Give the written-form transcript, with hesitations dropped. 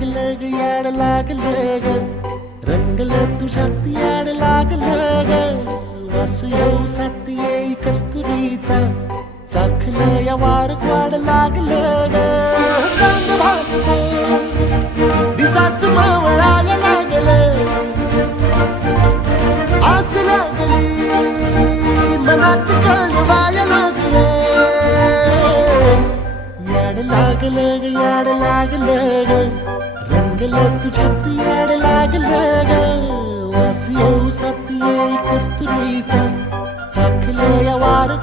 लागलं ग याड लागलं ग रंगलं तुझ्यात याड लागलं ग वास येऊ सात येई कस्तुरीचा चाखलं या वार वाड लागलं ग चांग भासतो दिसाच मावळायला लागलं आस लागली मनात कळवायला लागलं याड लागलं ग याड लागलं ग रंगलं तुझ्यात याड लागलं ग वास येऊ सात येई कस्तुरीचा चाखलं या वार